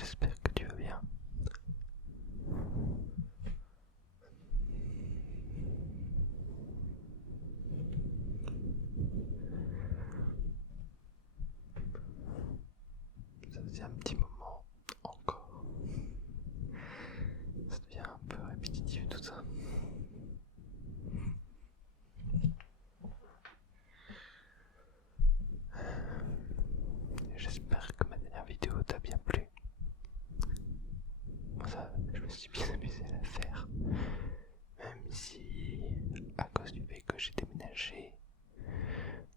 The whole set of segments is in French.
j'espère que tu vas bien. Ça faisait un petit moment encore. Ça devient un peu répétitif tout ça. J'espère que ma dernière vidéo t'a bien plu. Moi ça, je me suis bien amusé à la faire. Même si, à cause du fait que j'ai déménagé,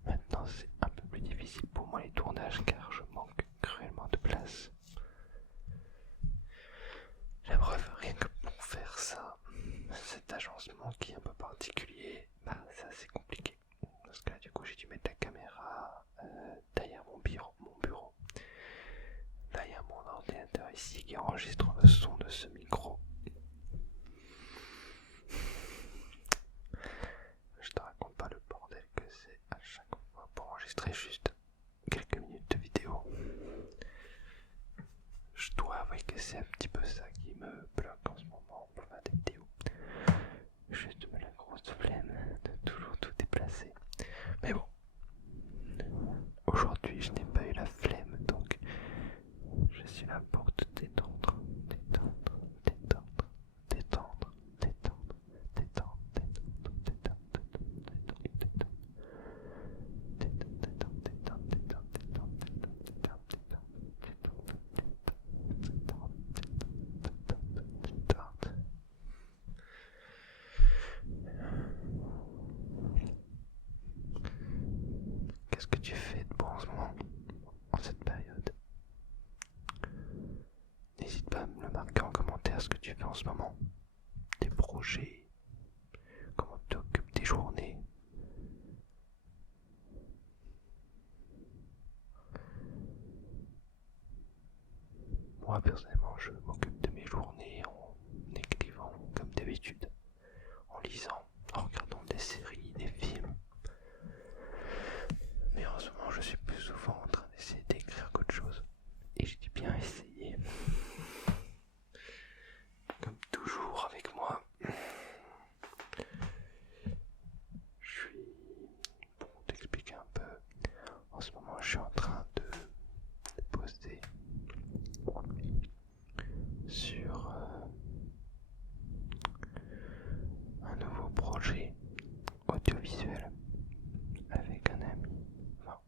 maintenant c'est un peu plus difficile pour moi les tournages car je manque cruellement de place. La preuve, rien que pour faire ça, cet agencement qui est un peu particulier, c'est assez compliqué. Parce que là du coup j'ai dû mettre la caméra derrière mon bureau. Là il y a mon ordinateur ici qui enregistre le son de ce micro. Je te raconte pas le bordel que c'est à chaque fois pour enregistrer juste quelques minutes de vidéo. Je dois avouer que c'est un petit peu ça qui me bloque en ce moment pour faire des vidéos. Juste la grosse flemme de toujours tout déplacer. Mais bon, aujourd'hui je n'ai pas eu la flemme, donc je suis là pour te détendre, détendre, détendre, détendre, détendre, détendre, détendre, Qu'est-ce que tu fais de bon en ce moment, en cette période? N'hésite pas à me le marquer en commentaire ce que tu fais en ce moment. Tes projets, comment tu t'occupes tes journées. Moi personnellement je m'occupe de mes journées en écrivant comme d'habitude, en lisant, en regardant des séries, des films. Mais en ce moment je suis plus souvent en train d'essayer d'écrire qu'autre chose. Et j'ai bien essayé. Comme toujours avec moi. Je suis... Pour t'expliquer un peu, en ce moment je suis en train de poster sur un nouveau projet audiovisuel avec un ami. Enfin,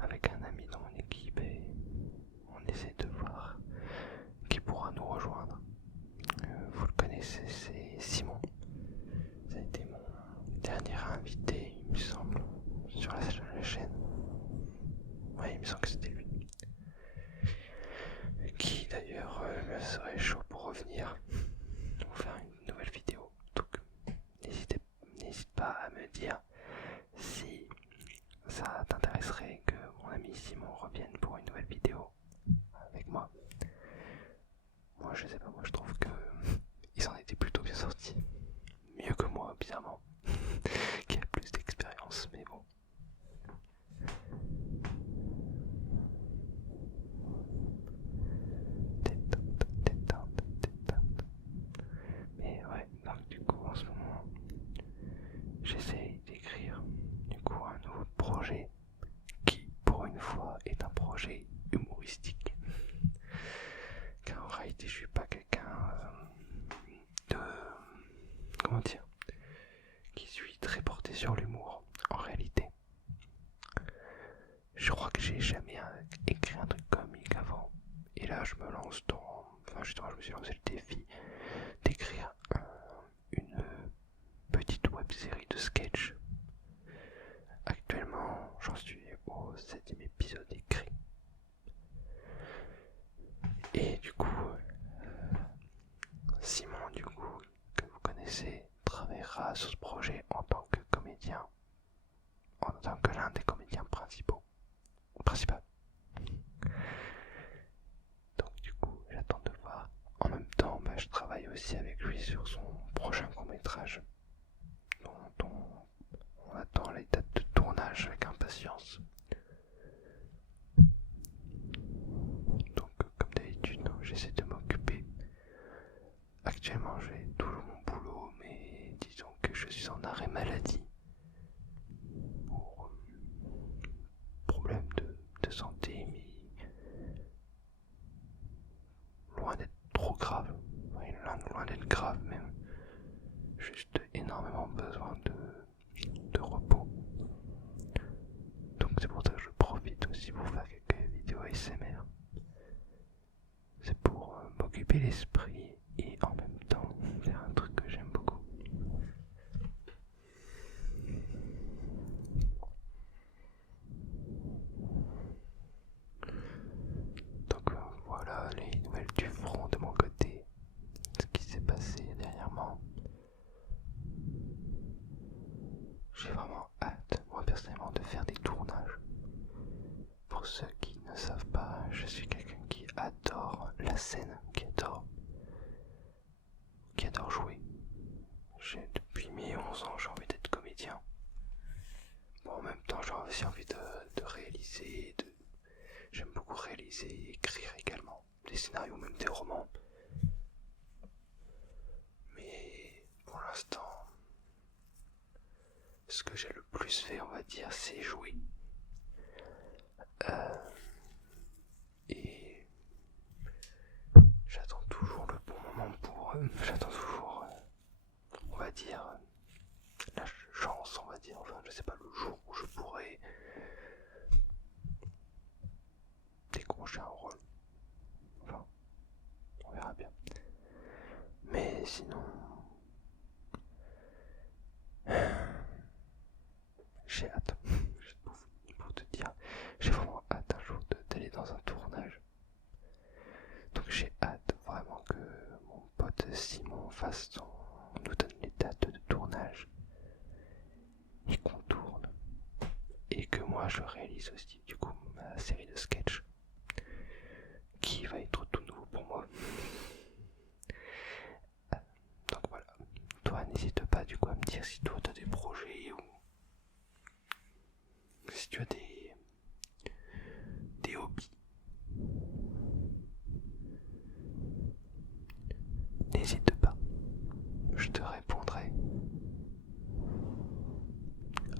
avec un ami dans mon équipe et on essaie de voir qui pourra nous rejoindre. Vous le connaissez, c'est Simon. Ça a été mon dernier invité, il me semble, sur la chaîne. Ouais, il me semble que c'était lui. Qui d'ailleurs serait chaud pour revenir pour faire une nouvelle vidéo. Donc n'hésite pas à me dire si ça t'intéresserait que mon ami Simon revienne pour une nouvelle vidéo avec moi. Moi je sais pas, moi je trouve que ils en étaient plutôt bien sortis. Mieux que moi bizarrement, qui a plus d'expérience, mais bon. Détente, détente, détente. Mais ouais, donc du coup en ce moment, j'essaye d'écrire du coup un nouveau projet qui pour une fois est un projet humoristique. Car en réalité je suis pas quelqu'un de... comment dire, qui suis très porté sur l'humour en réalité. Je crois que j'ai jamais écrit un truc comique avant. Et là je me lance dans... Enfin justement je me suis lancé le défi d'écrire une petite web série de sketch. Actuellement j'en suis au 7e épisode écrit. Et du coup Simon du coup que vous connaissez travaillera sur ce projet en tant que comédien, en tant que l'un des comédiens principal. Donc du coup j'attends de voir. En même temps je travaille aussi avec lui sur son prochain court-métrage dont on attend les dates de tournage avec impatience. Donc m'occuper l'esprit et en même temps faire un truc que j'aime beaucoup. Donc voilà les nouvelles du front de mon côté, ce qui s'est passé dernièrement. J'ai vraiment hâte, moi personnellement, de faire des tournages. Pour ceux qui ne savent pas, je suis quelqu'un qui adore la scène, qui adore jouer. Depuis mes 11 ans, j'ai envie d'être comédien. Bon, en même temps, j'ai aussi envie de réaliser, j'aime beaucoup réaliser et écrire également, des scénarios, même des romans. Mais pour l'instant, ce que j'ai le plus fait, on va dire, c'est jouer. Et j'attends toujours le bon moment j'attends toujours, on va dire, la chance, on va dire, enfin, je sais pas, le jour où je pourrai décrocher un rôle. Enfin, on verra bien. Mais sinon, j'ai hâte, pour te dire, j'ai vraiment hâte un jour d'aller dans un tournage. Donc j'ai hâte vraiment que mon pote Simon nous donne les dates de tournage et qu'on tourne. Et que moi je réalise aussi du coup ma série de sketchs qui va être tout nouveau pour moi. Donc voilà, toi n'hésite pas du coup à me dire si toi t'as des projets ou si tu as des hobbies. N'hésite pas, je te répondrai.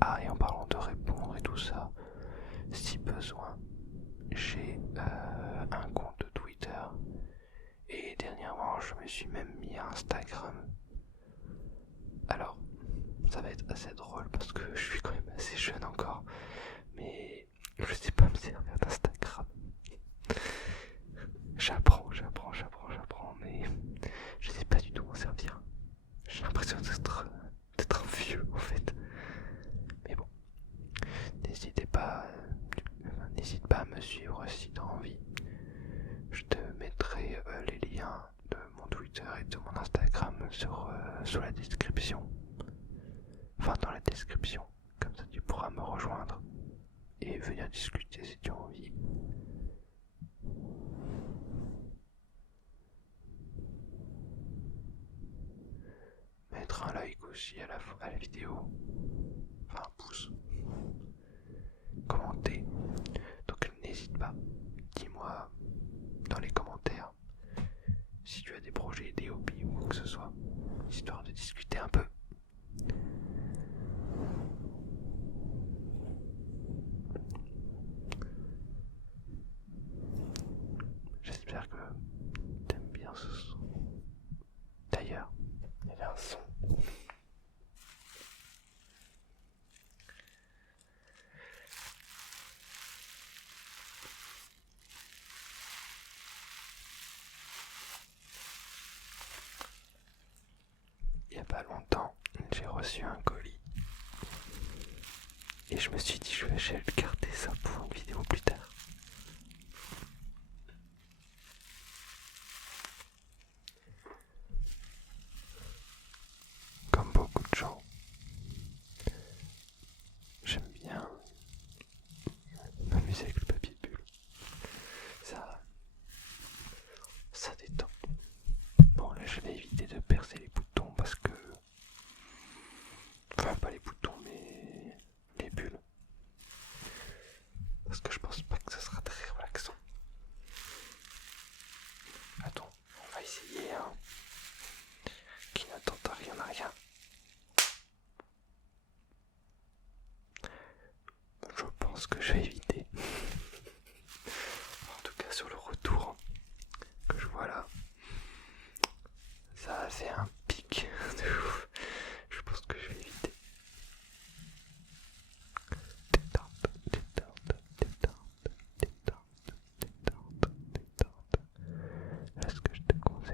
Ah, et en parlant de répondre et tout ça, si besoin, j'ai un compte Twitter et dernièrement je me suis même mis à Instagram. Alors, ça va être assez drôle parce que je suis quand même assez jeune encore, mais je sais pas me servir d'Instagram. J'apprends, mais je sais pas du tout m'en servir. J'ai l'impression d'être un vieux en fait. Mais bon, n'hésite pas à me suivre si t'as envie. Je te mettrai les liens de mon Twitter et de mon Instagram sous la description. Enfin, dans la description. Comme ça, tu pourras me rejoindre et venir discuter si tu as envie. Mettre un like aussi à la vidéo. Enfin, un pouce. Commenter. Donc, n'hésite pas. Dis-moi dans les commentaires si tu as des projets, des hobbies ou quoi que ce soit, histoire de discuter un peu. J'espère que t'aimes bien ce son. D'ailleurs, il y avait un son. Il n'y a pas longtemps, j'ai reçu un colis. Et je me suis dit, je vais garder ça pour une vidéo plus tard. Comme beaucoup de gens, j'aime bien m'amuser avec le papier bulle. Ça détend. Bon, là je vais éviter de percer les boutons parce que... Enfin, pas les boutons, mais les bulles. Parce que je pense pas que ça sera très relaxant. Attends, on va essayer, hein. Qui n'attend à rien à rien. Je pense que je vais éviter. En tout cas sur le retour que je vois là, ça a fait un pic de ouf. Je pense que je vais éviter. Détente. Là, ce que je te conseille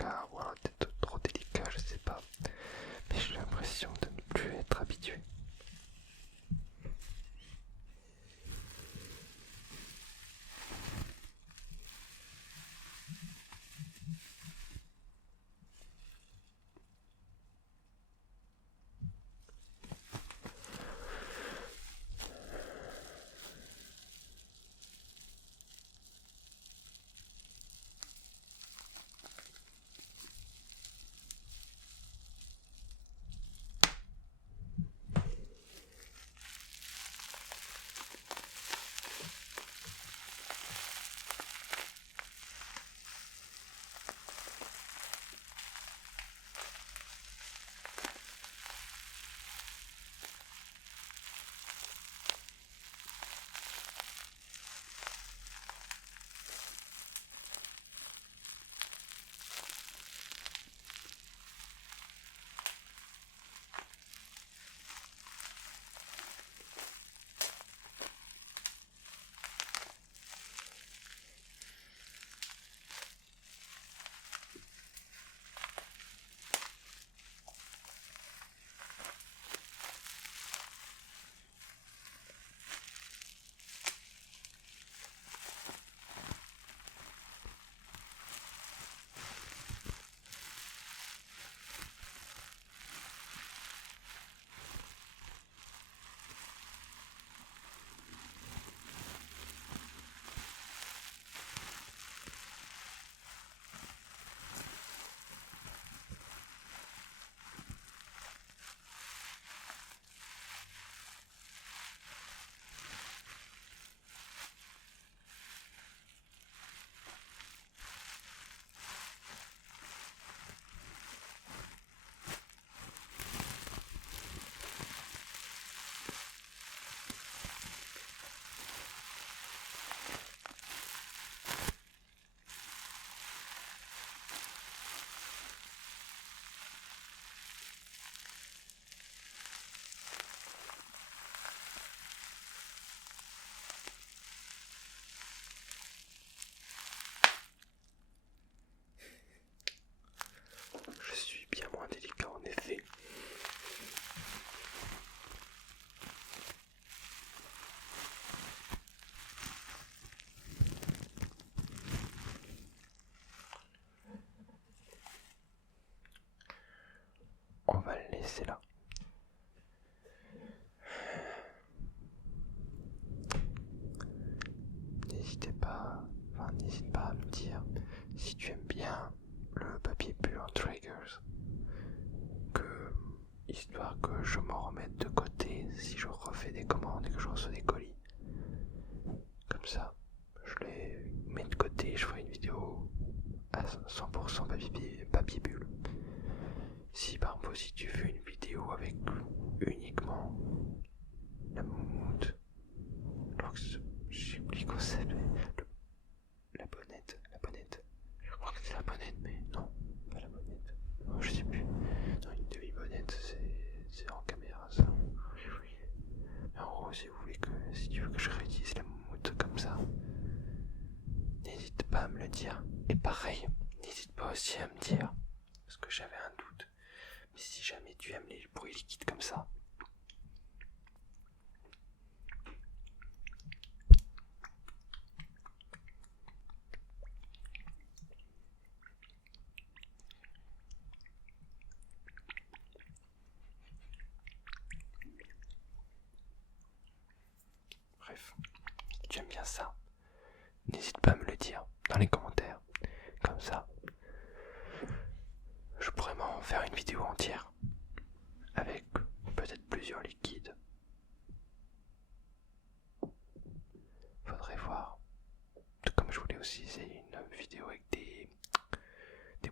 délicat, ou alors peut-être trop délicat, je sais pas. Mais j'ai l'impression de ne plus être habitué. Je suis bien moins délicat en effet. On va le laisser là. N'hésite pas à me dire si tu aimes bien le papier bulle en triggers, histoire que je m'en remette de côté si je refais des commandes et que je reçois des colis. Comme ça, je les mets de côté et je ferai une vidéo à 100% papier bulle. Si par exemple si tu fais une vidéo avec uniquement la moumoute, alors que j'ai oublié qu'on s'appelle la bonnette, je crois que c'est la bonnette, mais non, pas la bonnette, non, je sais plus, non, une demi-bonnette c'est en caméra ça, oui. Mais en gros si tu veux que je réutilise la moumoute comme ça, n'hésite pas à me le dire, et pareil, n'hésite pas aussi à me dire, parce que j'avais un doute, mais si jamais tu aimes les bruits liquides comme ça, bref, si tu aimes bien ça, n'hésite pas à me le dire dans les commentaires, comme ça je pourrais m'en faire une vidéo entière avec peut-être plusieurs liquides. Faudrait voir. Comme je voulais aussi essayer une vidéo avec des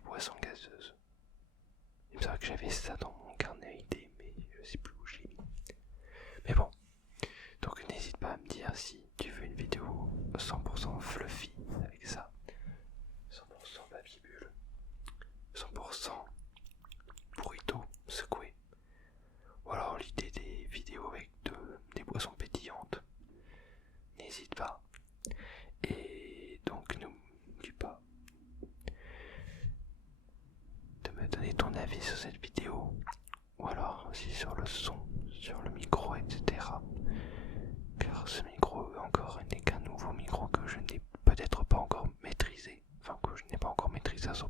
boissons gazeuses. Il me semble que j'avais ça dans mon carnet idée, mais je sais plus où je l'ai mis. Mais bon, donc n'hésite pas à me dire si tu veux une vidéo 100% fluffy avec ça, 100% papier bulle, 100% burrito secoué, ou alors l'idée des vidéos avec des boissons pétillantes. N'hésite pas. Et donc n'oublie pas, donner ton avis sur cette vidéo, ou alors aussi sur le son, sur le micro, etc. Car ce micro encore n'est qu'un nouveau micro que je n'ai peut-être pas encore maîtrisé, enfin que je n'ai pas encore maîtrisé à 100%.